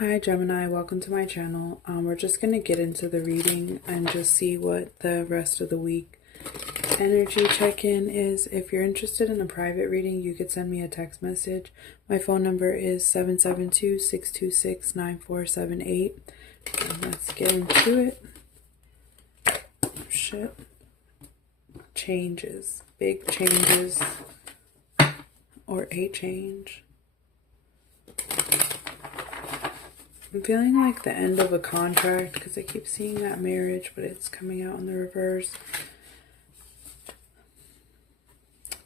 Hi Gemini, welcome to my channel. We're just going to get into the reading and just see what the rest of the week energy check-in is. If you're interested in a private reading, you could send me a text message. My phone number is 772-626-9478. Let's get into it. Oh, shit. Changes. Big changes. Or a change. I'm feeling like the end of a contract because I keep seeing that marriage, but it's coming out in the reverse.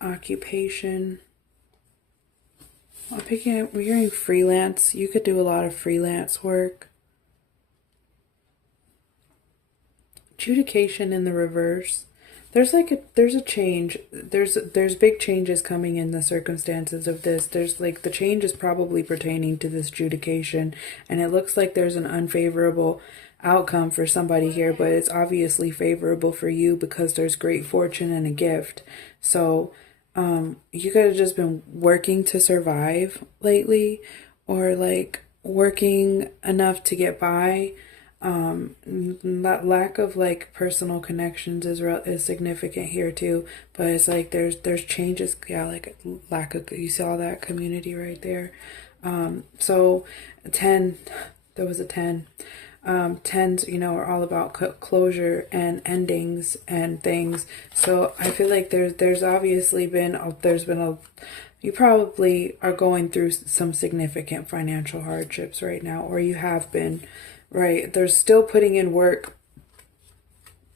Occupation. We're hearing freelance. You could do a lot of freelance work. Adjudication in the reverse. There's a change. There's big changes coming in the circumstances of this. There's like the change is probably pertaining to this adjudication, and it looks like there's an unfavorable outcome for somebody here, but it's obviously favorable for you because there's great fortune and a gift. So you could have just been working to survive lately, or like working enough to get by. That lack of like personal connections is significant here too, but it's like there's changes. Yeah, like lack of, you saw that community right there. So 10, there was a 10. 10s, you know, are all about closure and endings and things. So I feel like there's obviously been you probably are going through some significant financial hardships right now, or you have been. Right, they're still putting in work,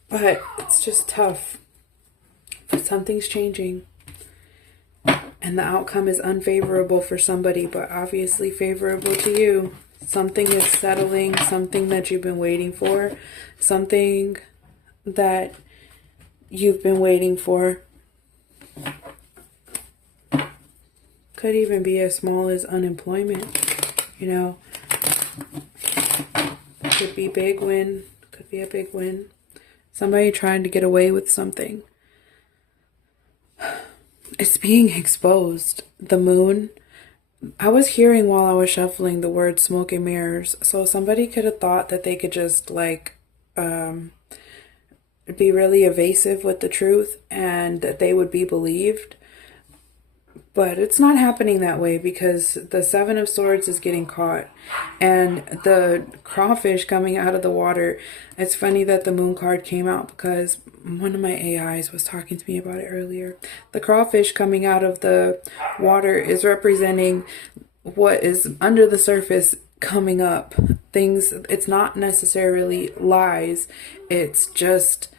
but it's just tough. But something's changing, and the outcome is unfavorable for somebody, but obviously favorable to you. Something is settling, something that you've been waiting for, something that you've been waiting for. Could even be as small as unemployment, you know. Could be big win. Could be a big win. Somebody trying to get away with something. It's being exposed. The moon. I was hearing while I was shuffling the word smoke and mirrors. So somebody could have thought that they could just like be really evasive with the truth and that they would be believed. But it's not happening that way because the Seven of Swords is getting caught. And the crawfish coming out of the water. It's funny that the moon card came out because one of my AIs was talking to me about it earlier. The crawfish coming out of the water is representing what is under the surface coming up. Things, it's not necessarily lies. It's just...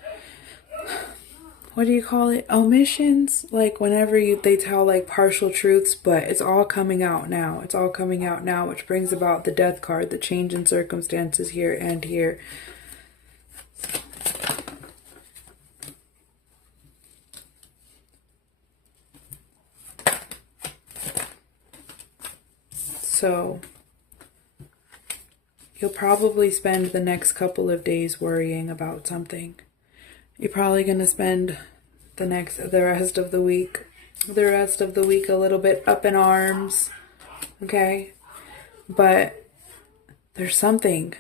what do you call it? Omissions? Like whenever they tell like partial truths, but it's all coming out now. It's all coming out now, which brings about the death card, the change in circumstances here and here. So you'll probably spend the next couple of days worrying about something. You're probably going to spend the rest of the week a little bit up in arms, okay? But there's something.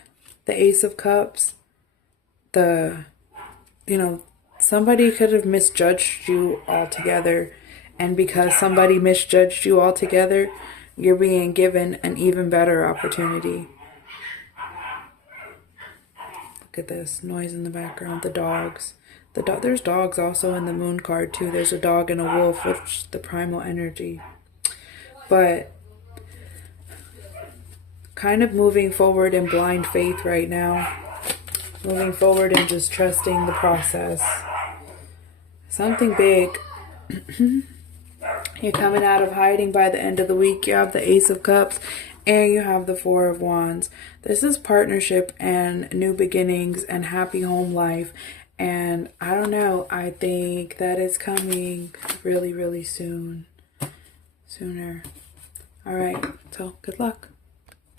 The Ace of Cups, somebody could have misjudged you altogether, and because somebody misjudged you altogether, you're being given an even better opportunity. Look at this noise in the background, the dogs. There's dogs also in the moon card too. There's a dog and a wolf, which is the primal energy. But kind of moving forward in blind faith right now. Moving forward and just trusting the process. Something big. You're coming out of hiding by the end of the week. You have the Ace of Cups and you have the Four of Wands. This is partnership and new beginnings and happy home life. And I don't know, I think that it's coming really, really soon. Sooner. All right, so good luck.